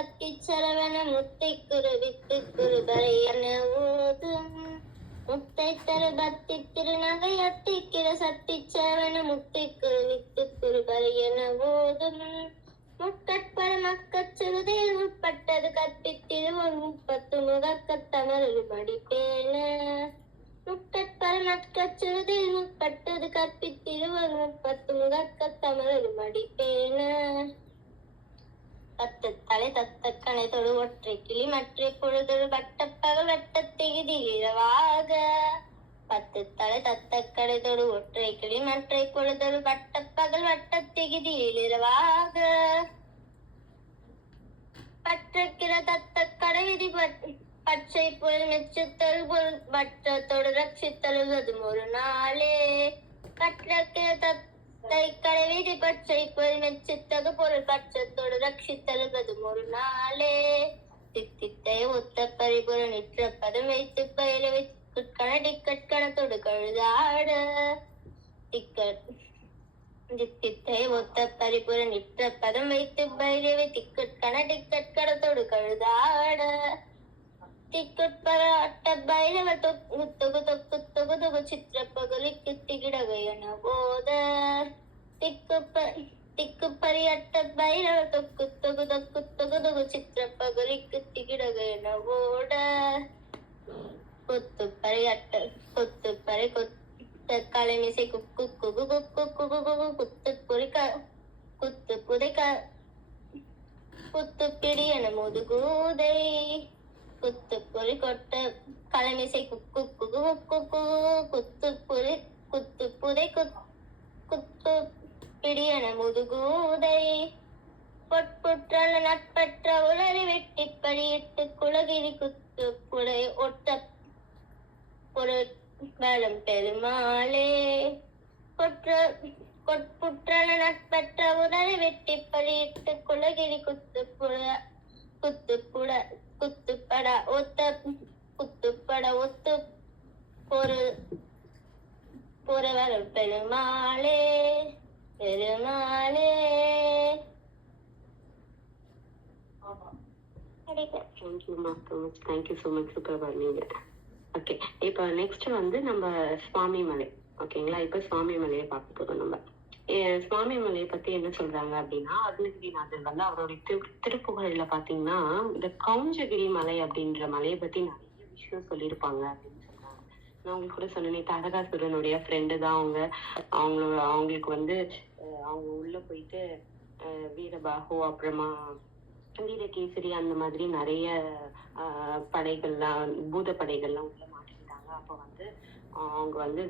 சரவண முத்தைக்குரு வித்துக்குரு பரையன ஓதும் முத்தை தரு பக்தி திருநகை அத்திக்கிற சக்தி சரவண முத்தைக்குரு வித்துக்குரு பரையன ஓதும் முக்கட்பர மக்கச் சுருதில் உட்பட்டது கற்பித்திருவோர் முப்பத்து முகக்கத்தமரு மடிப்பேன முக்கட்பர மக்கச் சுருதில் உட்பட்டது கற்பித்திருவோர் முப்பத்து முகக்கத்தமரு மடிப்பேன பத்து தலை தத்தக்கணை தொடு ஒற்றை கிளி மற்ற பொழுதொரு வட்டப்பகல் வட்டத்தெகுதில் இரவாக பத்து தலை தத்தக்கடை தொடு ஒற்றை கிளி மற்ற பொழுதொரு வட்டப்பகல் வட்டத்தெகுதியில் இரவாக பற்றக்கிற தத்தக்கடை விதி பச்சை பொருள் மெச்சுத்தல் பொருள் வட்டத்தோடு ரட்சித்தழுவதும் ஒரு நாளே பற்றக்கிற கடை விதி பச்சை பொருள் மெச்சுத்தகு பொருள் பட்சத்தோடு ரட்சித்தழுவதும் ஒரு நாளே தித்தித்தை ஒத்த பரிபுரம் நிற்ற பதம் வைத்து பயிர வைக்கண டிக்கட்கணத்தோடு கழுதாட தித்தித்தை ஒத்த பரிபுர நிற்ற பதம் வைத்து பைரவை திக்கட்கண டிக்கட்கணத்தோடு கழுதாட திக்குட்பர அட்ட பைரவ தொகு தொகு தொகு தொகு தொகு சித்திர பகுலிக்கு திகிடகையன போத திக்குப்பரி அட்ட பைரவ தொக்கு தொகு தொக்கு தொகு தொகு சித்திர பகுலிக்கு திகிடகையன ஓட கொத்துப்பறை அட்ட கொத்துப்பறை கொத்த கலைமிசை குக்கு குகு குக்கு குகு குகு குத்து பொறிக்க குத்து புதைக்க குத்து பிடியன முதுகூதை குத்து பொறி கொட்ட கலைமிசை குக்கு குகு குக்கு குத்து பொறி குத்து புதை குத்து பிடியன முதுகூதை பொட்புற்றான நட்பற்ற உலரை வெட்டி படியிட்டு குலகிரி குத்து புடை ஒட்ட ஒரு வேலம் பெருமாளே கொட்புற்றான நட்பற்ற உலரை வெட்டி படியிட்டு குலகிரி குத்துப்பட ஒத்த குத்துப்பட ஒத்து பொறு வேலம் பெருமாளே பெருமாளே. தேங்க்யூ ஸோ மச் சூப்பர் பண்ணீங்க. ஓகே, இப்போ நெக்ஸ்ட் வந்து நம்ம சுவாமி மலை. ஓகேங்களா, இப்போ சுவாமி மலையை பார்க்க போறோம். நம்ம சுவாமி மலையை பத்தி என்ன சொல்றாங்க அப்படின்னா, அருணகிரிநாதர் வந்து அவருடைய திருப்புகழ்ல பாத்தீங்கன்னா இந்த கவுஞ்சகிரி மலை அப்படின்ற மலையை பத்தி நிறைய விஷயம் சொல்லியிருப்பாங்க அப்படின்னு சொல்றாங்க. நான் உங்களுக்கு கூட சொன்னேன், தாரகாசுரனுடைய ஃப்ரெண்டு தான் அவங்களுக்கு வந்து அவங்க உள்ள போயிட்டு வீரபாகு அப்புறமா வீரகேசரி அந்த மாதிரி நிறைய படைகள்லாம் பூத படைகள்லாம் உள்ள மாட்டிக்கிட்டாங்க. அப்போ வந்து அவங்க வந்து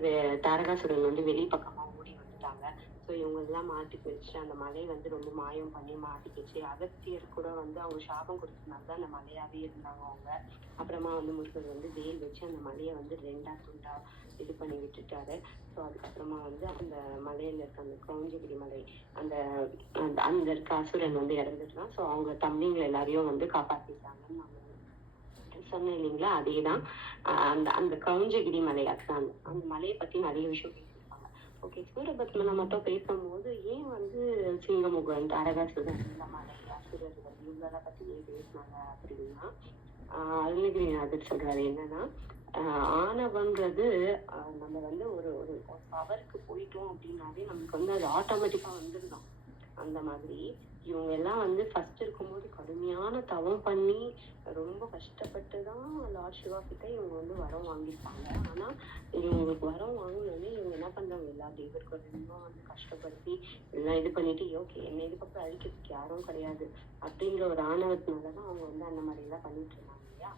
தாரகாசுரன் வந்து வெளி பக்கமா ஓடி வந்துட்டாங்க. ஸோ இவங்க எல்லாம் மாட்டிக்கிச்சு. அந்த மலை வந்து ரொம்ப மாயம் பண்ணி மாட்டிக்கிச்சு. அகத்தியர் கூட வந்து அவங்க சாபம் கொடுத்ததுனால தான் அந்த மலையாவே இருந்தாங்க அவங்க. அப்புறமா வந்து முருகர் வந்து வேல் வச்சு அந்த மலையை வந்து 2 துண்டா இது பண்ணி விட்டுட்டாரு. ஸோ அதுக்கப்புறமா வந்து அந்த மலையில இருக்க அந்த கவுஞ்சகிரி மலை அந்த அந்த இருக்க அசுரன் வந்து இறந்துட்டான். ஸோ அவங்க தம்பிங்களை எல்லாரையும் வந்து காப்பாத்திட்டாங்கன்னு நான் சொன்னேன் இல்லைங்களா. அதேதான் அந்த கவுஞ்சகிரி மலை. அதுதான் அந்த மலையை பத்தி நிறைய விஷயம் பேசியிருப்பாங்க. ஓகே, சூரபத்மனை மட்டும் பேசும்போது ஏன் வந்து சிங்கமுகன் தாரகாசுரன் இந்த மலை அசுரர்கள் இவங்கள பத்தி ஏன் பேசினாங்க அப்படின்னா, அருணகிரிநாதர் சொல்றாரு என்னன்னா, ஆணவங்கிறது நம்ம வந்து ஒரு பவருக்கு போயிட்டோம் அப்படின்னாவே நமக்கு வந்து அது ஆட்டோமேட்டிக்கா வந்துருந்தோம். அந்த மாதிரி இவங்க எல்லாம் வந்து ஃபர்ஸ்ட் இருக்கும்போது கடுமையான தவம் பண்ணி ரொம்ப கஷ்டப்பட்டுதான் லார்ட் சிவா கிட்ட இவங்க வந்து வரம் வாங்கியிருப்பாங்க. ஆனா இவங்களுக்கு வரம் வாங்கினோடனே இவங்க என்ன பண்றாங்க, எல்லா தேவர்களையும் வந்து கஷ்டப்படுத்தி எல்லாம் இது பண்ணிட்டு, ஓகே என்ன இதுக்கப்புறம் அழிக்கிறதுக்கு யாரும் கிடையாது அப்படிங்கிற ஒரு ஆணவத்தினாலதான் அவங்க வந்து அந்த மாதிரி எல்லாம் பண்ணிட்டு இருந்தாங்க இல்லையா.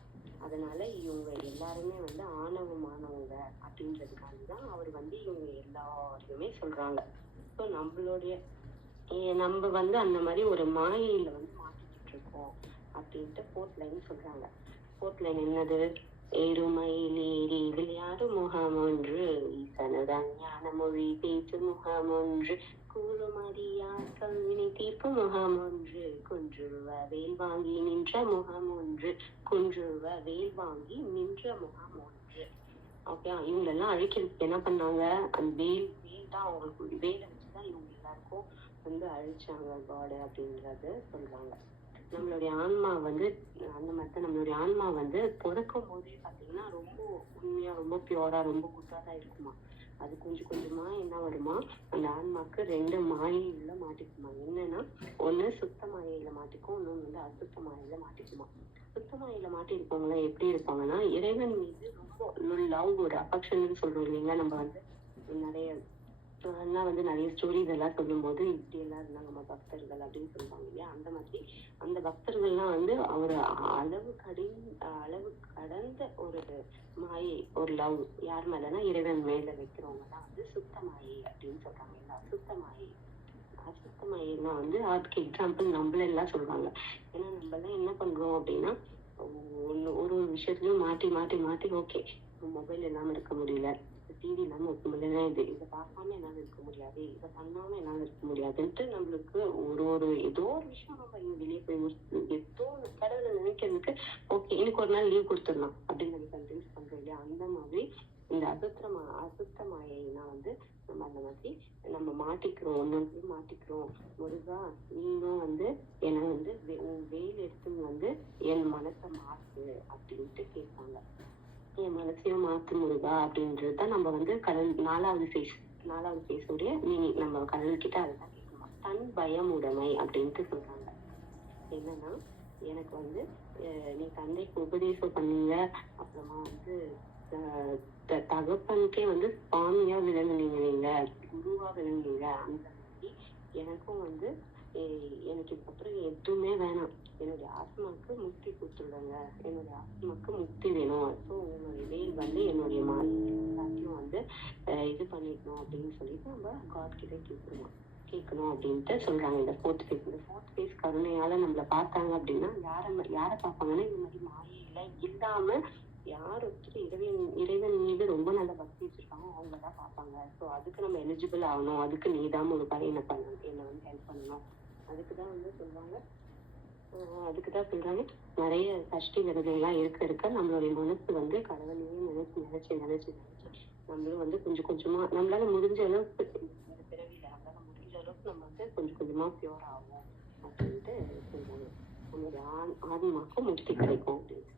அதனால இவங்க எல்லாருமே வந்து ஆணவமானவங்க அப்படின்றதுக்காகதான் அவர் வந்து இவங்க எல்லாரையுமே சொல்றாங்க. ஸோ நம்ம வந்து அந்த மாதிரி ஒரு மாயையில வந்து மாட்டிக்கிட்டு இருக்கோம் அப்படின்ட்டு 4th லைன் சொல்றாங்க. 4th லைன் என்னது, ஏறுமயிலேறி விளையாடு முகம் ஒன்று ஈசனதான் ஞான மொழி பேச்சு முகம் ஒன்று கூறுமறியார் கல்வினை தீர்ப்பு முகம் ஒன்று குன்றுவ வேல் வாங்கி நின்ற முகம் ஒன்று குன்றுவ வேல் வாங்கி நின்ற முகம் ஒன்று. ஓகே, இவங்க எல்லாம் அழிக்கிறதுக்கு என்ன பண்ணாங்க, அந்த வேல் தான் அவங்களுக்கு வேலை வச்சுதான் இவங்க எல்லாருக்கும் வந்து அழிச்சாங்க காடு அப்படின்றது சொல்றாங்க. நம்மளுடைய ஆன்மா வந்து அந்த மாதிரி நம்மளுடைய ஆன்மா வந்து பிறக்கும் போதே பாத்தீங்கன்னா ரொம்ப உண்மையா, ரொம்ப பியூரா, ரொம்ப குட்டாதான் இருக்குமா. அது கொஞ்சம் கொஞ்சமா என்ன வருமா, அந்த ஆன்மாக்கு 2 மாயையில மாட்டிக்குமா. என்னன்னா, ஒண்ணு சுத்த மாயையில மாட்டிக்கும், இன்னொன்னு வந்து அசுத்த மாயையில மாட்டிக்குமா. சுத்த மாயையில மாட்டிருக்கவங்க எப்படி இருப்பாங்கன்னா, இறைவன் மீது ரொம்ப லவ், ஒரு அஃபெக்ஷன் சொல்றோம் இல்லைங்களா. நம்ம வந்து நிறைய அதெல்லாம் வந்து நிறைய ஸ்டோரிஸ் எல்லாம் சொல்லும் போது இப்படி எல்லாம் இருந்தாங்க நம்ம பக்தர்கள் அப்படின்னு சொல்லுவாங்க இல்லையா. அந்த மாதிரி அந்த பக்தர்கள்லாம் வந்து ஒரு அளவு கடந்த ஒரு மாயை, ஒரு லவ் யார் மேலனா இறைவன் மேல வைக்கிறவங்க தான் வந்து சுத்த மாயை அப்படின்னு சொல்றாங்க. இல்ல அசுத்த மாயை. அசுத்த மாயைன்னா வந்து அதுக்கு எக்ஸாம்பிள் நம்மள எல்லாம் சொல்றாங்க. ஏன்னா நம்ம எல்லாம் என்ன பண்றோம் அப்படின்னா, ஒரு விஷயத்துலயும் மாட்டி மாட்டி மாட்டி ஓகே, மொபைல் இல்லாம இருக்க முடியல, டிவி இல்லாம இருக்க முடியல, இதை பார்க்காம என்னால இருக்க முடியாது, இதை பண்ணாம என்னால இருக்க முடியாதுன்ட்டு நம்மளுக்கு ஏதோ ஒரு விஷயம் நம்ம இங்க வெளியே போய் ஏதோ கடவுளை நினைக்கிறதுக்கு ஓகே இன்னைக்கு ஒரு நாள் லீவ் கொடுத்துடலாம் அப்படின்னு நம்ம கன்வின்ஸ் பண்றோம் இல்லையா. அந்த மாதிரி இந்த அசுத்த மாயைனா வந்து நம்ம அந்த மாதிரி நம்ம மாட்டிக்கிறோம், ஒன்னொன்று மாட்டிக்கிறோம். முருகா நீனும் வந்து என்னை வந்து வெயில் எடுத்து வந்து என் மனசை மாத்து அப்படின்ட்டு கேட்பாங்க. என் மனசையும் மாத்து முருகா அப்படின்றதுதான் நம்ம வந்து கடல் 4வது ஃபேஸோடைய மீனிங். நம்ம கடல் கிட்ட அதுதான் கேட்கணும். தன் பயமுடைமை அப்படின்ட்டு சொல்றாங்க. என்னன்னா, எனக்கு வந்து நீ தந்தைக்கு உபதேசம் பண்ணீங்க, அப்புறமா வந்து தகப்பனுக்கே வந்து சுவாமியா விளங்குனீங்க, நீங்க குருவா விளங்குனீங்க. அந்த மாதிரி எனக்கும் வந்து எனக்கு இதுக்கப்புறம் எதுவுமே வேணாம், என்னுடைய ஆத்மாவுக்கு முக்தி கொடுத்துடுங்க, என்னுடைய ஆத்மாவுக்கு முக்தி வேணும். ஸோ உங்களுடைய வெயில் வந்து என்னுடைய எல்லாத்தையும் வந்து இது பண்ணிக்கணும் அப்படின்னு சொல்லிட்டு நம்ம காட் கிட்ட கேட்கணும் அப்படின்ட்டு சொல்றாங்க. இந்த ஃபோர்த் ஃபேஸ் கருணையால நம்மள பார்த்தாங்க அப்படின்னா யாரை பார்ப்பாங்கன்னா, இந்த மாதிரி மாயையில இல்லாம யார் ஒருத்தர் இறைவன் மீது ரொம்ப நல்ல பக்தி வச்சிருக்காங்க அவங்க தான் பார்ப்பாங்க. ஸோ அதுக்கு நம்ம எலிஜிபிள் ஆகணும், அதுக்கு நீதான் ஒரு பையன் என்னை வந்து ஹெல்ப் பண்ணணும். அதுக்குதான் வந்து சொல்றாங்க நிறைய சஷ்டி விரதங்கள்லாம் இருக்க நம்மளுடைய மனசு வந்து கடவுளையே நினைச்சு நம்மளும் வந்து கொஞ்சம் கொஞ்சமா நம்மளால முடிஞ்ச அளவுக்கு இந்த பிறவியில நம்மளால முடிஞ்ச அளவுக்கு நம்ம வந்து கொஞ்சம் கொஞ்சமா பியூர் ஆகும் அப்படின்ட்டு சொல்றாங்க. நம்மளுடைய ஆன்மாக்கு முக்தி கிடைக்கும் அப்படின்னு.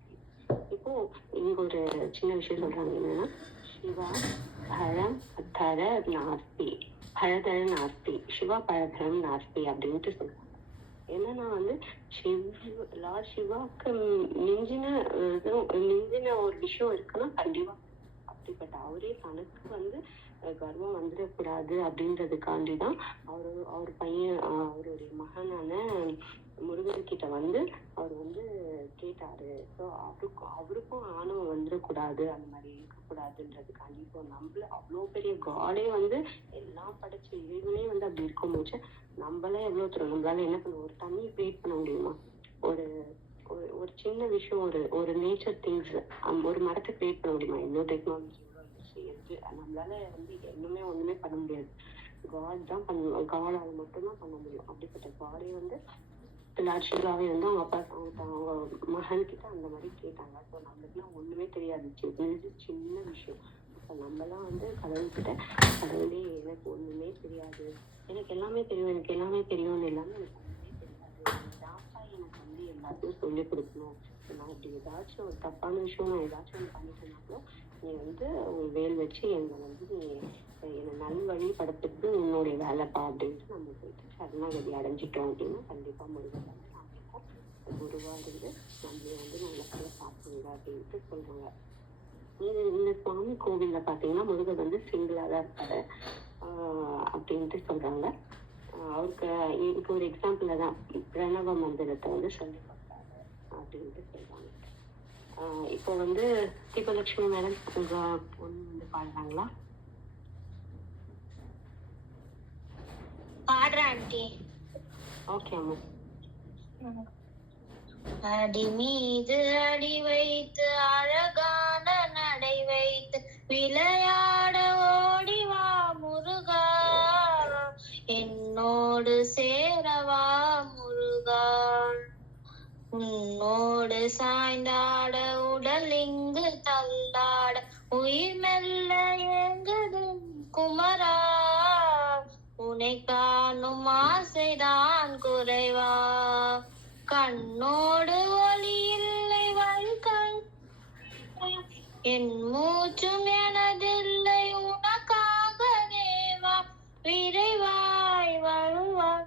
இப்போ இங்க ஒரு சின்ன விஷயம் சொல்றாங்க. என்னன்னா, சிவா பழம் தர நாஸ்தி, பழதர நாஸ்தி, சிவா பழதரம் நாஸ்தி அப்படின்ட்டு சொல்றாங்க. என்னன்னா வந்து லார்ட் சிவாக்கு மிஞ்சின ஒரு விஷயம் இருக்குன்னா கண்டிப்பா அப்படிப்பட்ட அவரே தனக்கு வந்து கர்வம் வந்துடக்கூடாது அப்படின்றதுக்காண்டிதான் அவர் பையன் அவருடைய மகனான முருகன்கிட்ட வந்து அவர் வந்து கேட்டாரு. ஸோ அவருக்கும் ஆணவம் வந்துடக்கூடாது, அந்த மாதிரி இருக்கக்கூடாதுன்றதுக்காண்டி. ஸோ நம்மள அவ்வளோ பெரிய காடே வந்து எல்லாம் படைச்ச இறைவனே வந்து அப்படி இருக்கும்போது நம்மளே எவ்வளவு தூரம் நம்மளால என்ன பண்ணுவோம். ஒரு தண்ணியை கிரியேட் பண்ண முடியுமா? ஒரு சின்ன விஷயம், ஒரு நேச்சர் திங்ஸ், ஒரு மரத்தை கிரியேட் பண்ண முடியுமா? எவ்வளோ டெக்னாலஜி நம்மளால வந்து இன்னுமே ஒண்ணுமே பண்ண முடியாது. காட் தான் பண்ணுவோம், காடால மட்டும்தான் பண்ண முடியும். அப்படிப்பட்ட காடே வந்து லாட்சியாவே வந்து அவங்க மகன் கிட்ட அந்த மாதிரி கேட்டாங்க. ஸோ நம்மளுக்குலாம் ஒண்ணுமே தெரியாது, சின்ன விஷயம். அப்ப நம்மலாம் வந்து கடவுள்கிட்ட கடவுளே எனக்கு ஒண்ணுமே தெரியாது, எனக்கு எல்லாமே தெரியும்னு எல்லாமே எனக்கு ஒண்ணுமே தெரியாது, தாத்தா எனக்கு வந்து எல்லாத்தையும் சொல்லிக் கொடுக்கணும். நான் இப்படி ஏதாச்சும் ஒரு தப்பான விஷயம் நான் ஏதாச்சும் ஒன்று பண்ணிட்டேனாலும் நீ வந்து வேல் வச்சு என்னை வந்து நீ என்னை நல்வழி படுத்துறது உன்னுடைய வேலைப்பா அப்படின்ட்டு நம்ம போயிட்டு சரணாகதி அடைஞ்சிட்டோம் அப்படின்னா கண்டிப்பா முருகன் வந்து நம்மளுக்கும் குருவா இருந்து நம்மளை வந்து நல்லபடியா பார்த்துங்க அப்படின்ட்டு சொல்றாங்க. இந்த சுவாமி கோவில்ல பாத்தீங்கன்னா முருகன் வந்து சிங்கிளா தான் இருப்பாரு அப்படின்ட்டு சொல்றாங்க. அவருக்கு இதுக்கு ஒரு எக்ஸாம்பிள் தான் பிரணவ மந்திரத்தை வந்து சொல்லி கொடுத்தாரு அப்படின்ட்டு சொல்றாங்க. இப்போ வந்து தீபலட்சுமி மேடம் உங்க பொண்ணு வந்து பாடுறாங்களா? பாடுறேன் ஆண்டி. ஓகே அம்மா. அடி மீது அடி வைத்து அழகான நடை வைத்து விளையாட ஓடிவா முருகா, என்னோடு சேரவா முருகா, உன்னோடு சாய்ந்தாட உடல் இங்கு தள்ளாட உயிர் மெல்ல ஏங்குது குமரா, உன்னை காணும் ஆசைதான் குறைவா, கண்ணோடு ஒளி இல்லை வாழ்க்கை, என் மூச்சும் எனதில்லை உனக்காக தேவா, விரைவாய் வருவாய்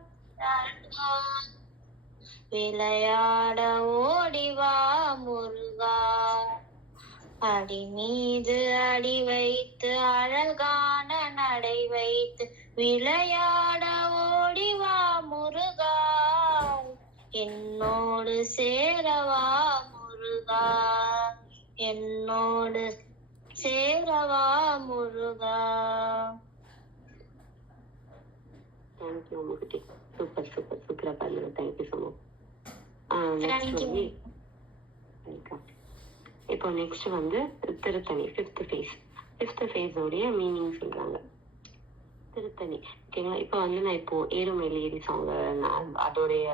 விளையாட ஓடிவா முருகா. அடி மீது அடி வைத்து அழகான நடை வைத்து விளையாட ஓடிவா முருகா, என்னோடு சேரவா முருகா, என்னோடு சேரவா முருகா. தேங்க்யூ உங்ககிட்ட. சூப்பர் சூப்பர் சூப்பரா பாருங்க. Thank you so much. இப்போ நெக்ஸ்ட் வந்து திருத்தணி ஃபிஃப்த் ஃபேஸோடைய மீனிங் சொல்றாங்க. திருத்தணி ஓகேங்களா. இப்போ வந்து நான் இப்போ ஏறுமயில் ஏறி சாங் அதோடைய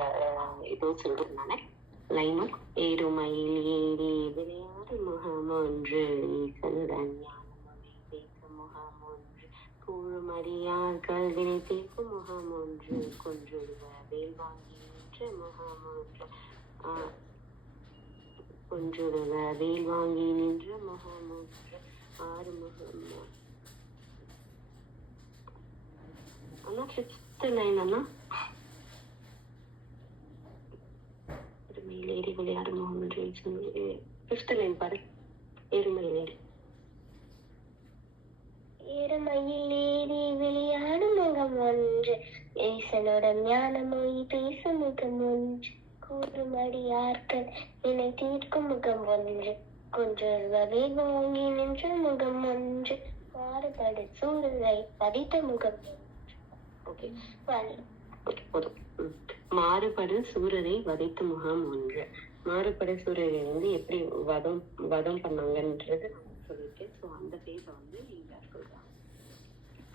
இதுவும் சொல்றதுனால லைனும் ஏறுமயில் ஏறி விளையாடு முகம் ஒன்று ஈசனுடன் முகம் ஒன்று கூழுமறியார்கள் வினை தீர்க்கும் முகம் ஒன்று கொன்றுடுவ வேல் வாங்கி நின்ற முகம் ஒன்று கொன்றுடுவ வேல் வாங்கி நின்ற முகம் ஒன்று ஆறு முகம். அண்ணா ஃபிஃப்த் லைன் அண்ணா ஏறி விளையாடு முகம் ஒன்று. ஃபிஃப்த் லைன் பாரு. ஏறுமயில் ஏறி ஏறுமயில் ஏறி விளையாடு முகம் ஒன்று ஈசனுடன் ஞான மொழி பேசும் முகம் ஒன்று கூறுமடியார்கள் வினை தீர்க்கும் முகம் ஒன்று கொன்றுவதை வாங்கி நின்ற முகம் ஒன்று மாறுபடு சூழலை பதித்த முகம் ஓகே போதும். மாறுபடு சூரரை வதைத்த முகம் ஒன்று. மாறுபடு சூரரை வந்து எப்படி வதம் பண்ணாங்கன்றது சொல்லிட்டு ஸோ அந்த பேஸை வந்து இங்க சொல்றாங்க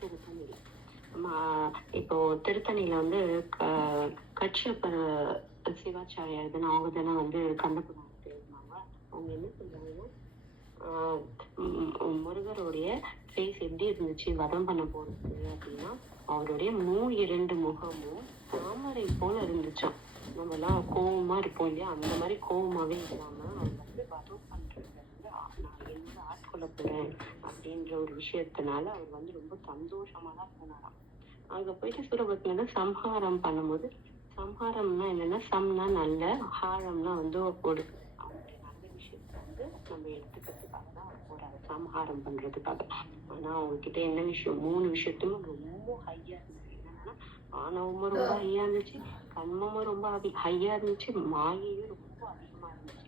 திருத்தணியில. இப்போ திருத்தணியில வந்து கட்சியப்ப சிவாச்சாரியார் அவங்க தானே வந்து கந்தபுராணத்தை எழுதினாங்க. அவங்க என்ன சொல்றாங்கன்னா முருகருடைய ஃபேஸ் எப்படி இருந்துச்சு வதம் பண்ண போறது அப்படின்னா அவருடைய 2 முகமும் தாமரை போல இருந்துச்சாம். நம்ம எல்லாம் கோவமா இருப்போம் இல்லையா, அந்த மாதிரி கோவமாவே இல்லாம அவர் வந்து வதம் பண்றது வந்து நான் என்ன ஆட்கொள்ள போறேன் அப்படின்ற ஒரு விஷயத்தினால அவர் வந்து ரொம்ப சந்தோஷமா தான் போனாராம். அங்க போயிட்டு சூரபத்மனை சம்ஹாரம் பண்ணும்போது, சம்ஹாரம்னா என்னன்னா சம்னா நல்ல, ஹாரம்னா வந்து கொடுக்கு, அவங்களுடைய நல்ல விஷயத்த வந்து நம்ம எடுத்துக்கிறதுக்காக தான் அவர் போறாரு, சம்ஹாரம் பண்றதுக்காக. ஆனா அவங்க கிட்ட என்ன விஷயம், 3 விஷயத்தையும் ரொம்ப ஹையா இருந்துச்சு. என்னன்னா ஆணவமும் ரொம்ப ஹையா இருந்துச்சு, கண்மமும் ரொம்ப ஹையா இருந்துச்சு, மாயையும் ரொம்ப அதிகமா இருந்துச்சு.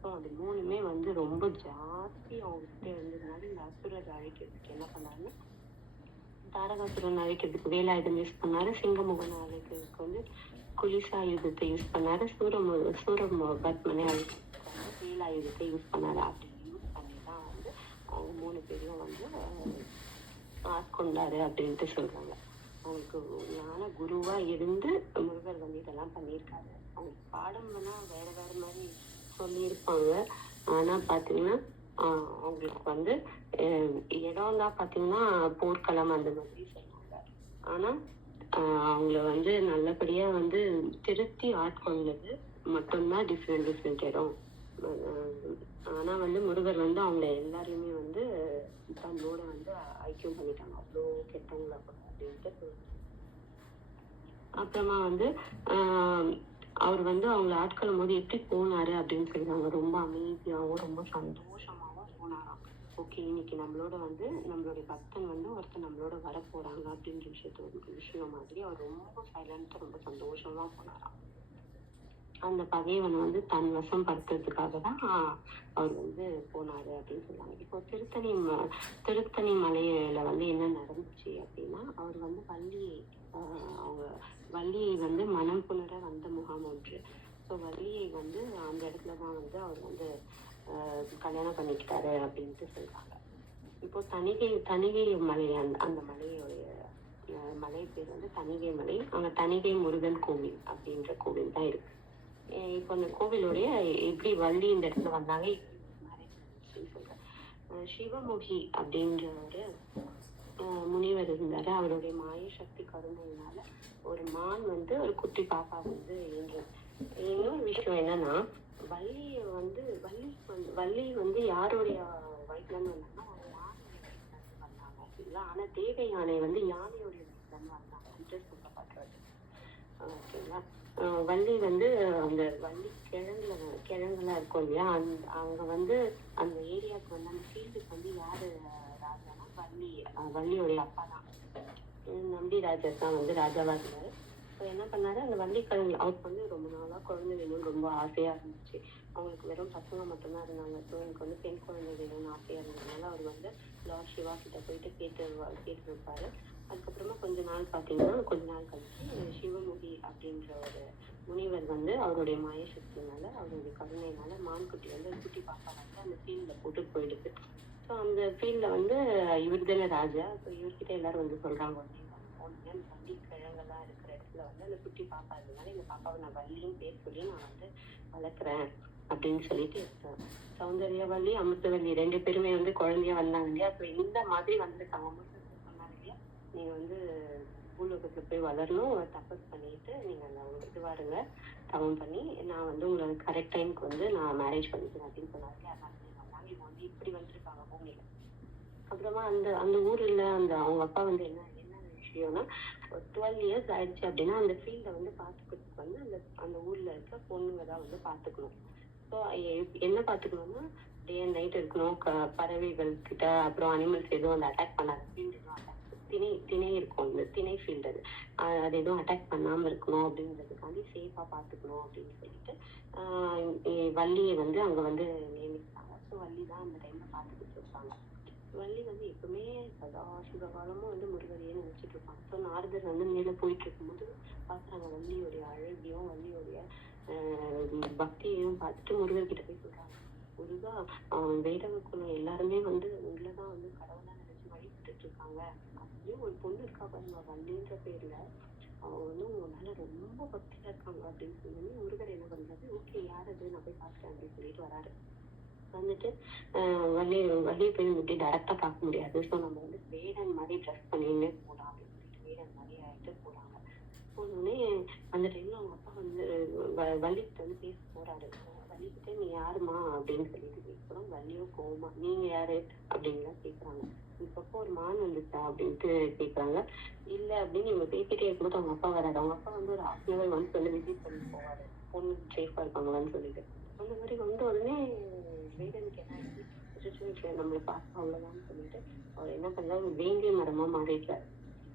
ஸோ அது 3மே வந்து ரொம்ப ஜாஸ்தி அவங்க கிட்ட இருந்ததுனால இந்த அசுரரை அழிக்கிறதுக்கு என்ன பண்ணாருன்னா தாரகாசுரன் அழிக்கிறதுக்கு வேலாயுதம் யூஸ் பண்ணாரு, சிங்கமுகனை அழிக்கிறதுக்கு வந்து குலிசாயுதத்தை யூஸ் பண்ணாரு, சூரபத்மனை அழிக்கிறதுக்கு வந்து வேலாயுதத்தை யூஸ் பண்ணாரு. அப்படி யூஸ் பண்ணி தான் வந்து அவங்க 3 பேரையும் வந்து ஆட்கொண்டாரு அப்படின்ட்டு சொல்றாங்க. அவங்களுக்கு ஞான குருவா இருந்து முருகர் வந்து இதெல்லாம் பண்ணியிருக்காரு. அவங்களுக்கு பாடம் வேணா வேற வேற மாதிரி சொல்லியிருப்பாங்க. ஆனா பாத்தீங்கன்னா அவங்களுக்கு வந்து இடம் தான் பாத்தீங்கன்னா போர்க்களம் அந்த மாதிரி சொன்னாங்க. ஆனா அவங்கள வந்து நல்லபடியா வந்து திருத்தி ஆட்கொண்டது மட்டும்தான் டிஃப்ரெண்ட் இடம். ஆனா வந்து முருகர் வந்து அவங்க எல்லாரையுமே வந்து தன்னோட வந்து ஐக்கியம் பண்ணிட்டாங்க, அவ்வளோ கெட்டவங்களா கூட அப்படின்ட்டு சொல்றாங்க. அப்புறமா வந்து அவர் வந்து அவங்களை ஆட்கொள்ளும் போது எப்படி போனாரு அப்படின்னு சொல்றாங்க. ரொம்ப அமைதியாகவும் ரொம்ப சந்தோஷமாவும் போனாராம். ஓகே, இன்னைக்கு நம்மளோட வந்து நம்மளுடைய பக்தன் வந்து ஒருத்தர் நம்மளோட வர போறாங்க அப்படின்ற விஷயம் மாதிரி அவர் ரொம்ப சைலண்டா ரொம்ப சந்தோஷமா போனாராம். அந்த பகைவனை வந்து தன் வசம் படுத்துறதுக்காக தான் அவர் வந்து போனாரு அப்படின்னு சொல்லுவாங்க. இப்போ திருத்தணி மலையில வந்து என்ன நடந்துச்சு அப்படின்னா அவர் வந்து வள்ளியை வந்து மனம் புணர வந்த முகாம் ஒன்று. ஸோ வள்ளியை வந்து அந்த இடத்துலதான் வந்து அவர் வந்து கல்யாணம் பண்ணிக்கிட்டாரு அப்படின்ட்டு சொல்றாங்க. இப்போ தணிகை மலை, அந்த மலையோடைய மலை பேர் வந்து தணிகை மலை. அங்க தணிகை முருகன் கோவில் அப்படின்ற கோவில் தான் இருக்கு. இப்போ அந்த கோவிலுடைய எப்படி வள்ளி இந்த இடத்துல வந்தாங்க சொல்றேன். சிவமுகி அப்படின்ற ஒரு முனிவர் இருந்தாரு. அவருடைய மாய சக்தி கருணையினால ஒரு மான் வந்து ஒரு குட்டி பாப்பா வந்து இன்னொரு விஷயம் என்னன்னா, வள்ளி வந்து யாருடைய வயிற்றுல இருந்து வந்தாங்கன்னா, ஒரு யானையுடைய வயிற்றுல இருந்து வந்தாங்க. சரிங்களா? ஆனா தேவ யானை வந்து யானையுடைய வயிற்றுல இருந்து வந்தாங்கன்ட்டு சொல்லப்படுறது. ஓகேங்களா? வள்ளி வந்து அந்த வள்ளி கிழங்குலாம் இருக்கும் இல்லையா, அவங்க வந்து அந்த ஏரியாவுக்கு வந்து அந்த ஃபீல்டுக்கு வந்து யாரு ராஜானா வள்ளியோடைய அப்பா தான். நம்பி ராஜர் தான் வந்து ராஜாவா இருந்தாரு. ஸோ என்ன பண்ணாரு, அந்த வள்ளிக்கிழங்கு அவருக்கு வந்து ரொம்ப நாளா குழந்தை வேணும்னு ரொம்ப ஆசையா இருந்துச்சு. அவங்களுக்கு வெறும் பசங்க மட்டும்தான் இருந்தாங்க. ஸோ எனக்கு வந்து பெண் குழந்தை வேணும்னு ஆசையா இருந்ததுனால அவர் வந்து லார்ட் சிவா கிட்ட போயிட்டு கேட்டு இருப்பாரு. அதுக்கப்புறமா கொஞ்ச நாள் கழிச்சு சிவமுகி அப்படின்ற ஒரு முனிவர் வந்து அவருடைய மாய சக்தினால, அவருடைய கருணையினால மான்குட்டி வந்து குட்டி பாப்பா வந்து அந்த ஃபீல்ட்ல போட்டு போயிடுது. ஸோ அந்த ஃபீல்ட்ல வந்து இவர் தானே ராஜா. ஸோ இவர்கிட்ட எல்லாரும் வந்து சொல்றாங்க, போனீங்க அந்த வள்ளி கிழங்கெல்லாம் இருக்கிற இடத்துல வந்து அந்த குட்டி பாப்பா இருந்ததுனால இந்த பாப்பாவை நான் வள்ளியும் பேர் சொல்லி நான் வந்து வளர்க்குறேன் அப்படின்னு சொல்லிட்டு சௌந்தர்யவல்லி அமிர்தவல்லி 2 பேருமே வந்து குழந்தையா வந்தாங்க இல்லையா. ஸோ இந்த மாதிரி வந்திருக்காங்க. அமிர்தவல்லி சொன்னாங்க இல்லையா, நீங்க வந்து பூலோகத்துல போய் வளரணும், தபஸ் பண்ணிட்டு நீங்க இதுவாருங்க, தவம் பண்ணி நான் வந்து உங்களை கரெக்ட் டைமுக்கு வந்து நான் மேரேஜ் பண்ணிக்கிறேன் அப்படின்னு சொன்னாங்க. அதனால வந்தாங்க. இவங்க வந்து இப்படி வந்திருக்காங்க பூமியில. அப்புறமா அந்த அந்த ஊர்ல அவங்க அப்பா வந்து என்ன விஷயம்னா, ஒரு 12 இயர்ஸ் ஆயிடுச்சு அப்படின்னா அந்த ஃபீல்ட வந்து பாத்துக்கிறதுக்கு வந்து அந்த ஊர்ல இருக்க பொண்ணுங்க தான் வந்து பாத்துக்கணும். ஸோ என்ன பாத்துக்கணும்னா, டே அண்ட் நைட் இருக்கணும். பறவைகள் கிட்ட அப்புறம் அனிமல்ஸ் எதுவும் வந்து அட்டாக் பண்ணாத, ஃபீல்டு எதுவும் திணை இருக்கும், இந்த திணை ஃபீல்டு அது எதுவும் அட்டாக் பண்ணாம இருக்கணும் அப்படின்றதுக்காண்டி சேஃபா பாத்துக்கணும் அப்படின்னு சொல்லிட்டு வள்ளியை வந்து அங்க வந்து நியமிச்சாங்க. ஸோ வள்ளி தான் அந்த டைம்ல பாத்துக்கிட்டு இருப்பாங்க. வள்ளி வந்து எப்பவுமே சதா சிவகாலமும் வந்து முருகரையே நினைச்சிட்டு இருப்பாங்க. ஸோ நாரதர் வந்து மேல போயிட்டு இருக்கும்போது பாக்குறாங்க வள்ளியோடைய அழகையும் வள்ளியோடைய பக்தியையும் பார்த்துட்டு முருகர்கிட்ட போய் சொல்றாங்க, முருகா, வேடவ குலம் எல்லாருமே வந்து உள்ளதான் வந்து கடவுளா நினைச்சு வழிபட்டுட்டு இருக்காங்க. அப்படியே ஒரு பொண்ணு இருக்கா பாருங்க வள்ளின்ற பேர்ல, அவங்க வந்து உங்க மேல ரொம்ப பக்தியா இருக்காங்க அப்படின்னு சொல்லி முருகர் என்ன பண்றாரு, ஓகே யார் அது, நான் போய் பாக்குறேன் அப்படின்னு சொல்லிட்டு வராரு. வந்துட்டு வள்ளியை போய் வந்துட்டு டைரக்டா பார்க்க முடியாது. ஸோ நம்ம வந்து வேடன் மாதிரி ட்ரெஸ் பண்ணிட்டு போலாம் அப்படின்னு சொல்லிட்டு வேடன் மாதிரி ஆயிட்டு போறாங்க. போனோடனே அந்த டைம்ல அவங்க அப்பா வந்து வள்ளிக்கிட்ட வந்து பேச போறாரு. வள்ளிக்கிட்ட நீ யாருமா அப்படின்னு சொல்லிட்டு பேசுறோம். வள்ளியும் கோவமா நீங்க யாரு அப்படின்லாம் கேக்குறாங்க. இப்பப்போ ஒரு மான் வந்துச்சா அப்படின்ட்டு கேக்குறாங்க. இல்ல அப்படின்னு இவங்க பேசிட்டே இருக்கும்போது அவங்க அப்பா வராரு. அவங்க அப்பா வந்து ஒரு ½ hour ஒன்ஸ் வந்து விசிட் பண்ணி போவாரு, பொண்ணு சேஃபா இருக்காங்களான்னு சொல்லிட்டு. அந்த மாதிரி வந்த உடனே வேடனுக்கு என்ன ஆயிடுச்சு, நம்மளை பார்க்க அவ்வளவுதான்னு சொல்லிட்டு அவர் என்ன பண்றாரு, வேங்கை மரமா மாறிட்டாரு.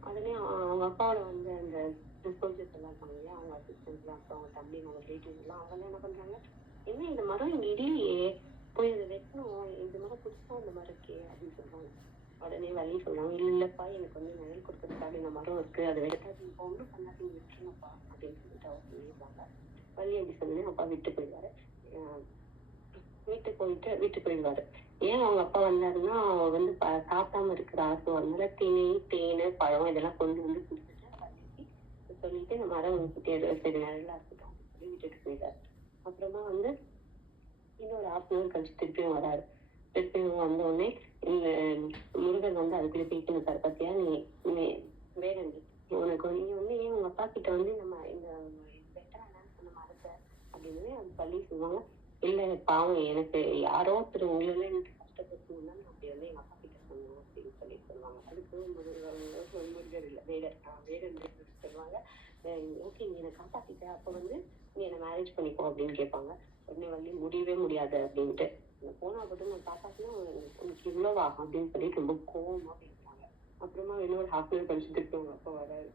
உடனே அவங்க அப்பாவோட வந்து அந்த சோல்ஜர்ஸ் எல்லாம் இருப்பாங்க இல்லையா, அவங்க அசிஸ்டன்ட்லாம், அப்புறம் அவங்க தம்பி அவங்க ரிலேட்டிவ்ஸ் எல்லாம், அவங்க என்ன பண்றாங்க, என்ன இந்த மரம் இங்க இல்லையே, போய் அதை வெட்டணும், இந்த மரம் புதுசா இந்த மரம் இருக்கே அப்படின்னு சொல்றாங்க. உடனே வள்ளி சொல்றாங்க, இல்லப்பா எனக்கு வந்து நிழல் கொடுக்கறதுக்காக இந்த மரம் இருக்கு, அதை வெட்டாது இப்போ ஒன்றும் பண்ணாதீங்க விட்டுருங்கப்பா அப்படின்னு சொல்லிட்டு அவங்க சொல்லிடுவாங்க. வள்ளி அப்படி சொல்லி அப்பா விட்டு போயிடுவாரு. வீட்டுக்கு போயிடுவாரு. ஏன் அவங்க அப்பா வந்தாருன்னா, அவ வந்து சாப்பிடாம இருக்கிறா, ஸோ அதனால தேனு பழம் இதெல்லாம் கொண்டு வந்து கொடுத்துட்டு வள்ளிக்கு சொல்லிட்டு இந்த மரம் வந்துட்டு சரி நல்லா இருக்கட்டும் சொல்லி விட்டுட்டு போயிட்டாரு. அப்புறமா வந்து இன்னொரு ½ hour கழிச்சு திருப்பியும் வராரு. திருப்பியும் வந்த உடனே இந்த முருகன் வந்து அதுக்குள்ள போயிட்டு இருக்காரு, பத்தியா நீ வேறண்டி உனக்கு நீ வந்து ஏன் உங்க அப்பா கிட்ட வந்து நம்ம இந்த வெட்டரானான்னு சொன்ன மரத்தை அப்படின்னு அது பள்ளி சொல்லுவாங்க. இல்ல பாவம், எனக்கு யாரோ ஒருத்தர் உங்களை எனக்கு கஷ்டப்படுத்தணும்னா நான் அப்படி வந்து எங்க அப்பா கிட்ட சொன்னேன் அப்படின்னு சொல்லுவாங்க. அதுக்கு முருகர் இல்ல வேடர் சொல்லுவாங்க, ஓகே நீ என்னை காப்பாத்திட்ட, அப்ப வந்து நீ என்னை மேரேஜ் பண்ணிக்கோ அப்படின்னு கேட்பாங்க. உடனே வந்து முடியவே முடியாது அப்படின்ட்டு, போனா மட்டும் நான் காப்பாத்தினா உனக்கு இவ்வளவு ஆகும் அப்படின்னு சொல்லிட்டு ரொம்ப கோவமா பேசுவாங்க. அப்புறமா இன்னொரு ½ hour கழிச்சு திருப்பி அவங்க அப்பா வராரு.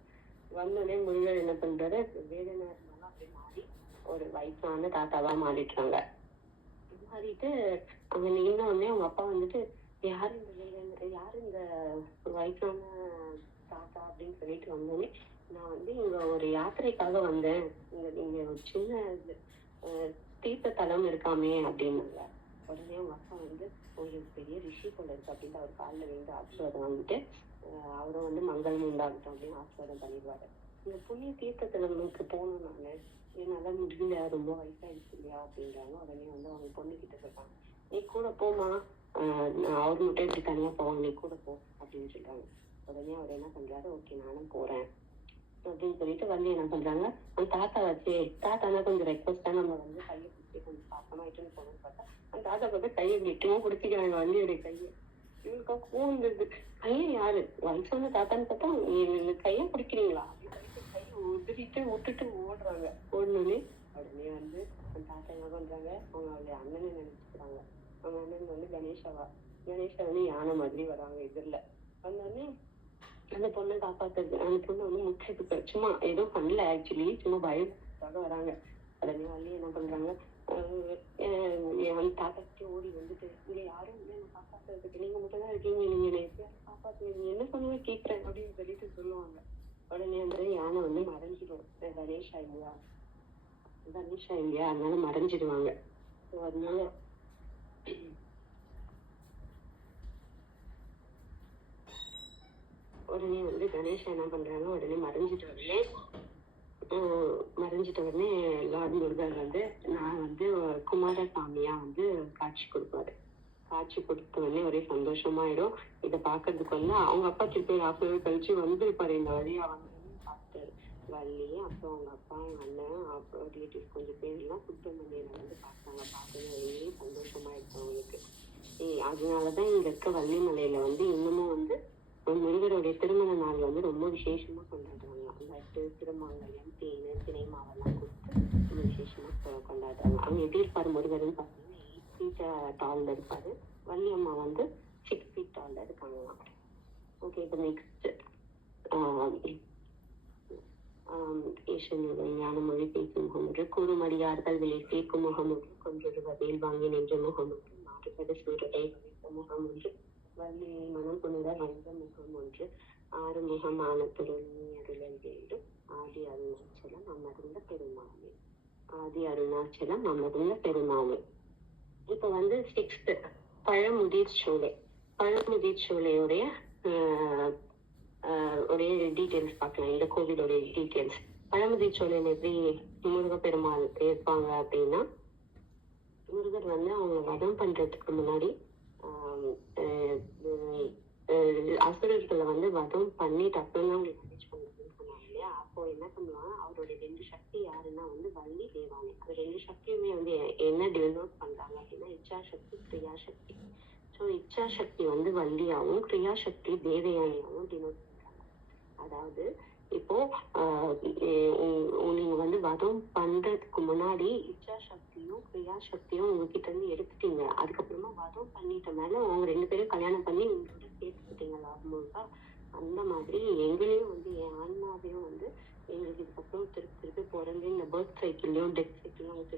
வந்தோடனே முருகர் என்ன பண்றாரு, வேடனா இருந்தாலும் அப்படி மாறி ஒரு வயசான தாத்தாவா மாறிட்டாங்க. மாறிட்டு அவங்க நின்னோடனே அவங்க அப்பா வந்துட்டு, யாரு இந்த வேடன், யாரு இந்த வயசான தாத்தா அப்படின்னு சொல்லிட்டு வந்தோடனே, நான் வந்து இங்க ஒரு யாத்திரைக்காக வந்தேன், இங்க ஒரு சின்ன தீர்த்த தலம் இருக்காமே அப்படின்னாங்க. உடனே அவங்க அப்பா வந்து ஒரு பெரிய ரிஷி போல இருக்கு அப்படின்ட்டு அவர் காலில் விழுந்து ஆசீர்வாதம் வாங்கிட்டு அவரும் வந்து மங்களம் உண்டாகட்டும் அப்படின்னு ஆசீர்வாதம் பண்ணிடுவாரு. இந்த புண்ணிய தீர்த்த தலமுக்கு போகணும், நானு என்னால முடியல, ரொம்ப வயசாயிடுச்சு இல்லையா அப்படின்றாங்க. உடனே வந்து அவங்க பொண்ணு கிட்ட சொல்றாங்க, நீ கூட போமா, அவர் மட்டும் இப்படி தனியா போவாங்க, நீ கூட போ அப்படின்னு சொல்றாங்க. உடனே அவர் என்ன பண்றாரு, ஓகே நானும் போறேன் அப்படின்னு சொல்லிட்டு வந்து என்ன பண்றாங்க, அந்த தாத்தா வச்சு தாத்தானா கொஞ்சம் ரெக்வஸ்டா நம்ம வந்து கையை பிடிச்சி கொஞ்சம் பாசமா இட்டுன்னு போகணும்னு பார்த்தா அந்த தாத்தா பார்த்து கையை கெட்டியும் பிடிச்சிக்கிறாங்க வள்ளியோடைய கையை. இவருக்கா கூந்தது கையை யாரு வயசான தாத்தான்னு பார்த்தா கையை பிடிக்கிறீங்களா அப்படின்னு சொல்லிட்டு கையை உதிரிட்டு விட்டுட்டு ஓடுறாங்க. ஓடணுன்னே உடனே வந்து அந்த தாத்தா என்ன பண்றாங்க, அவங்களுடைய அண்ணனை நினைச்சுக்கிறாங்க. அவங்க அண்ணன் வந்து கணேஷா வந்து யானை மாதிரி வராங்க எதிரில். வந்தோடனே அந்த பொண்ணை காப்பாத்துறது, அந்த பொண்ணு வந்து முற்றுக்கு சும்மா ஏதோ பண்ணல, ஆக்சுவலி சும்மா பயத்துக்காக வராங்க. உடனே வள்ளி என்ன பண்றாங்க, என் தாத்தாச்சி ஓடி வந்துட்டு இங்க யாரும் இல்லை என்ன காப்பாத்துறதுக்கு, நீங்க மட்டும் தான் இருக்கீங்க, நீங்க என்ன எப்பயாவது காப்பாத்துவீங்க, நீங்க என்ன பண்ணுவ கேட்கிறேன் அப்படின்னு சொல்லிட்டு சொல்லுவாங்க. உடனே அந்த யானை வந்து மறைஞ்சிடும். கணேஷா இல்லையா அதனால மறைஞ்சிடுவாங்க. அதனால உடனே வந்து கணேஷா என்ன பண்றாங்க, உடனே மறைஞ்சிட்ட உடனே லார்ட் முருகன் வந்து நான் வந்து குமாரசாமியா வந்து காட்சி கொடுப்பாரு. காட்சி கொடுத்த உடனே ஒரே சந்தோஷமாயிடும். இதை பாக்குறதுக்கு வந்து அவங்க அப்பா திருப்பி ஆஃப் கழிச்சு வந்து இருப்பாரு. இந்த வழியா வந்து பார்த்தாரு வள்ளி, அப்புறம் அவங்க அப்பா, எங்க அண்ணன், அப்புறம் ரிலேட்டிவ்ஸ் கொஞ்சம் பேர் எல்லாம் சுப்பிரமணியனை வந்து பார்த்தாங்க. பார்க்கணும் ஒரே சந்தோஷமாயிடுச்சு அவங்களுக்கு. அதனாலதான் இங்க இருக்க வள்ளி மலையில வந்து இன்னமும் வந்து முருகருடைய திருமண நாள் வந்து ரொம்ப விசேஷமா கொண்டாடுறாங்க. லட்டு, திருமாங்கல்யம், தேன், தினை மாவெல்லாம் கொடுத்து ரொம்ப விசேஷமா கொண்டாடுறாங்க. அவங்க எப்படி இருப்பாரு முருகர்னு பாத்தீங்கன்னா 8 feet டால்ல இருப்பாரு. வள்ளி அம்மா வந்து 6 feet டால்ல இருக்காங்களாம். ஓகே, இப்போ நெக்ஸ்ட் ஞான மொழி பேசும் முகமுறு, கூறுமடியார்கள் விலை சேர்க்கும் முகமுறு, கொஞ்சொரு வகையில் வாங்கி நின்ற முகமுறு, மாறுபடு சூழலை வகித்த முகமுன்று, வள்ளியை மனம் புனித வந்த முகம் ஒன்று, ஆறு முகமான பொருள் நீ அருளல் வேண்டும், ஆதி அருணாச்சலம் அமர்ந்த பெருமாளே. இப்ப வந்து 6th பழமுதிர் சோலையுடைய ஒரே டீட்டெயில்ஸ் பார்க்கலாம். இந்த கோவிலோடைய டீட்டெயில்ஸ். பழமுதிர் சோலையில எப்படி முருகப்பெருமாள் இருப்பாங்க அப்படின்னா, முருகர் வந்து அவங்க வதம் பண்றதுக்கு முன்னாடி அசுரர்களை வந்து வதம் பண்ணிட்டு அப்புறம் தான் அவங்களை மேனேஜ் பண்றதுன்னு சொன்னாங்க இல்லையா. அப்போ என்ன பண்ணுவாங்க, அவருடைய 2 சக்தி யாருன்னா வந்து வள்ளி, தேவானை. அது 2 சக்தியுமே வந்து என்ன டினோட் பண்றாங்க அப்படின்னா இச்சா சக்தி, கிரியா சக்தி. ஸோ இச்சா சக்தி வந்து வள்ளியாவும், கிரியா சக்தி தேவயானியாவும் டினோட் பண்றாங்க. அதாவது இப்போ நீங்க வந்து வதம் பண்றதுக்கு முன்னாடி இச்சா சக்தியும் கிரியா சக்தியும் உங்ககிட்ட இருந்து எடுத்துட்டீங்க. அதுக்கப்புறமா வதம் பண்ணிட்ட மேல அவங்க 2 பேரும் கல்யாணம் பண்ணி உங்களோட சேர்த்துக்கிட்டீங்க நார்மலா. அந்த மாதிரி எங்களையும் வந்து என் ஆன்மாவையும் வந்து எங்களுக்கு இதுக்கப்புறம் திருப்பி பிறந்து இந்த பர்த் சைக்கிள்லயும் டெத் சைக்கிள்லயும்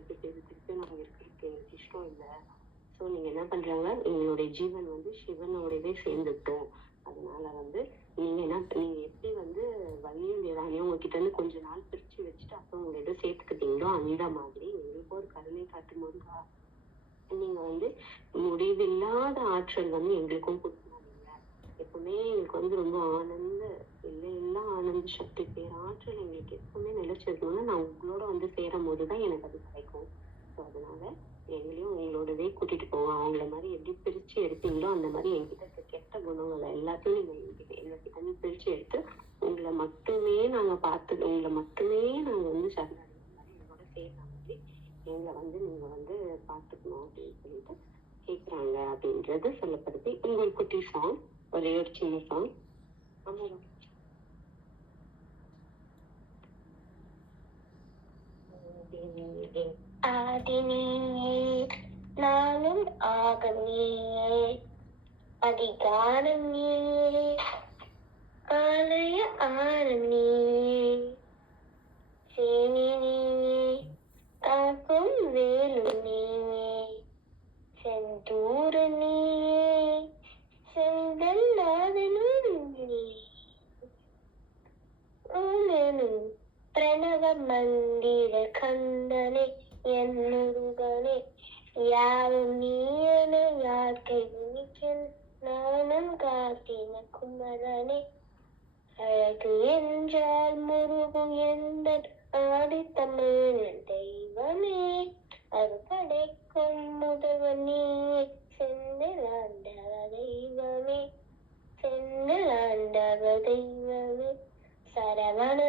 திருப்பி நாங்க இருக்கிறதுக்கு எனக்கு இஷ்டம் இல்லை. ஸோ நீங்க என்ன பண்றாங்க, எங்களுடைய ஜீவன் வந்து சிவனோடவே சேர்ந்துட்டோம். அதனால வந்து நீங்க எப்படி வந்து வள்ளியும் தேவானையும் உங்ககிட்ட இருந்து கொஞ்ச நாள் பிரிச்சு வச்சுட்டு அப்புறம் உங்களோட சேர்த்துக்கிட்டீங்களோ அந்த மாதிரி எங்களுக்கு ஒரு கருணை காட்டும் போது நீங்க வந்து முடிவில்லாத ஆற்றல் வந்து எங்களுக்கும் கொடுக்கணும்ல. எப்பவுமே எங்களுக்கு வந்து ரொம்ப ஆனந்த சக்தி பேராற்றல் எங்களுக்கு எப்பவுமே நிலைச்சிருக்கணும்னா நான் உங்களோட வந்து சேரும் போதுதான் எனக்கு அது கிடைக்கும். ஸோ அதனால எங்களையும் உங்களோடவே கூட்டிட்டு போவோம். அவங்கள மாதிரி எப்படி பிரிச்சு எடுத்தீங்களோ அந்த மாதிரி என்கிட்ட இருக்க கெட்ட குணங்களை எல்லாத்தையும் நீங்க எங்ககிட்ட இருந்து பிரிச்சு எடுத்து உங்களை மட்டுமே நாங்க வந்து சரணடைகிற மாதிரி எங்களோட சேர்ந்த மாதிரி எங்களை வந்து நீங்க வந்து பார்த்துக்கணும் அப்படின்னு சொல்லிட்டு கேட்குறாங்க அப்படின்றது சொல்லப்படுது. இங்க ஒரு குட்டி சாங், ஒரே ஒரு சின்ன சாங். ஆதினியே நானும் ஆகமியே, அதிகாரம் நீயே, ஆலய ஆரம் நீயே, சேனி நீயே, காக்கும் வேலு நீயே, செந்தூர நீயே, செங்கல் நாதனும் நீயே, ஓமெனும் பிரணவ மந்திர கந்தனே என் முருகனே, யாரும் நீயன யாக்கை நானும் காத்தின குமரனே, அழகு என்றால் முருகு எந்த ஆடி தமிழ் தெய்வமே, அது படைக்கும் முதல்வனே, செந்திலாண்டவ தெய்வமே, சரவண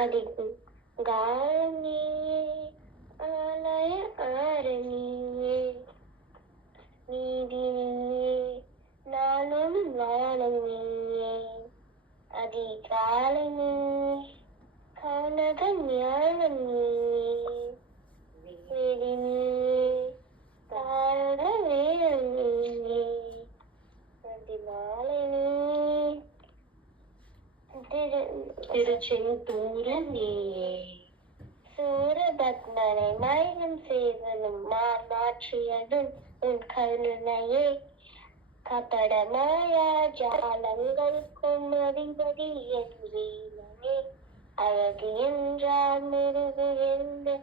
அதிகும் காலம் நீயே ஆலய ஆரணியே நீதி நீயே நானும் வாழும் நீயே அதிகாலை நீயே கானக ஞானம் நீயே வேதி நீயே தாரக வேதம் நீயே அதிமாலை நீயே திருச்செந்தூரன் நீயே சூரபத்மனை மயனம் செய்வதும் மாற்றியதும் உன் கருணையே கபட மாயா ஜாலங்களுக்கும் அதிபதி என் வீரனே அழகு என்றால் முருகு என்ற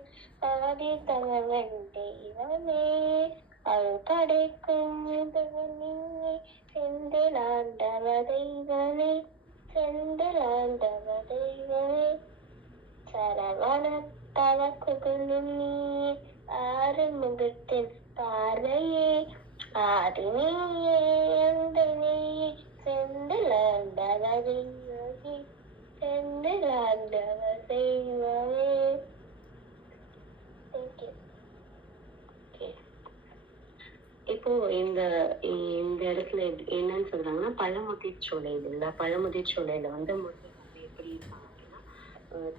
ஆதி தகவன் தெய்வமே அருள் படைக்கும் நீயே செந்தில் ஆண்டவ தெய்வமே செந்தில் ஆண்டவ தெய்வமே சரவண தவ குகுலும் நீயே ஆறு முகத்தின் பார்வையே ஆதி நீயே அந்த நீயே செந்தில் ஆண்டவ தெய்வமே செந்தில் ஆண்டவ தெய்வமே. Thank you. இப்போ இந்த இந்த இடத்துல என்னன்னு சொல்றாங்கன்னா பழமுதிர் சோலை இல்லைங்களா, பழமுதிர் சோலையில வந்து முருகர் வந்து எப்படி இருப்பாங்க அப்படின்னா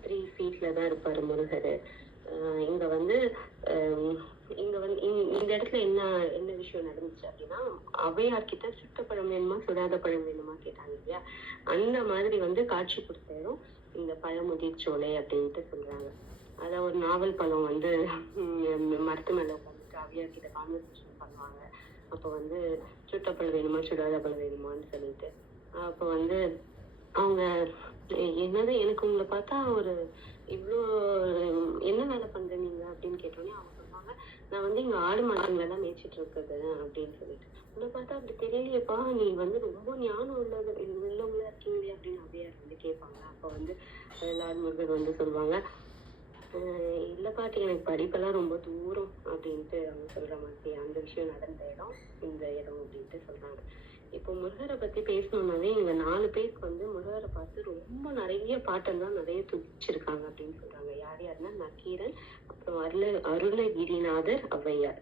3 feetல தான் இருப்பாரு முருகர். இங்க வந்து இந்த இடத்துல என்ன என்ன விஷயம் நடந்துச்சு அப்படின்னா, ஔவையார் கிட்ட சுட்ட பழம் வேணுமா சுடாத பழம் வேணுமா கேட்டாங்க இல்லையா, அந்த மாதிரி வந்து காட்சி கொடுத்த இடம் இந்த பழமுதிர் சோலை அப்படின்ட்டு சொல்றாங்க. அதான் ஒரு நாவல் பழம் வந்து மரத்து மேல உட்காந்துட்டு ஔவையார் கிட்ட கான்வர்சேஷன் பண்ணுவாங்க. அப்போ வந்து சுட்டப்பழம் வேணுமா சுடாத பழம் வேணுமான்னு சொல்லிட்டு, அப்போ வந்து அவங்க என்னது எனக்கு உங்களை பார்த்தா ஒரு இவ்வளோ என்ன வேலை பண்ற நீங்க அப்படின்னு கேட்டோன்னே அவங்க சொல்லுவாங்க, நான் வந்து இங்க ஆடு மாடுங்களெல்லாம் மேய்ச்சிட்டு இருக்குது அப்படின்னு சொல்லிட்டு, உன்னை பார்த்தா அப்படி தெரியலையேப்பா, நீ வந்து ரொம்ப ஞானம் உள்ளவங்களா இருக்கீங்களே அப்படின்னு ஔவையார் வந்து கேட்பாங்க. அப்போ வந்து லார்ட் முருகர் வந்து சொல்லுவாங்க, இல்லை பாட்டி எனக்கு படிப்பெல்லாம் ரொம்ப தூரம் அப்படின்ட்டு அவங்க சொல்ற மாதிரி அந்த விஷயம் நடந்த இடம் இந்த இடம் அப்படின்ட்டு சொல்றாங்க. இப்போ முருகரை பத்தி பேசணும்னாலே இங்க 4 பேருக்கு வந்து முருகரை பார்த்து ரொம்ப நிறைய பாட்டெல்லாம் நிறைய துதிச்சிருக்காங்க அப்படின்னு சொல்றாங்க. யார் யாருன்னா நக்கீரன், அப்புறம் அருணகிரிநாதர், ஔவையார்.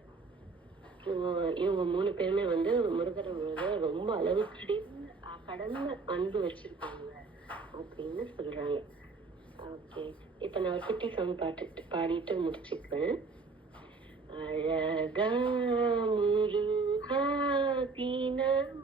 இவங்க 3 பேருமே வந்து முருகரை ரொம்ப அளவு கடந்த அன்பு வச்சிருக்காங்க அப்படின்னு சொல்றாங்க. ஓகே, இப்ப நான் குட்டி சாங் பாடிட்டு முடிச்சுக்கிறேன். அழகா முருகா தினம்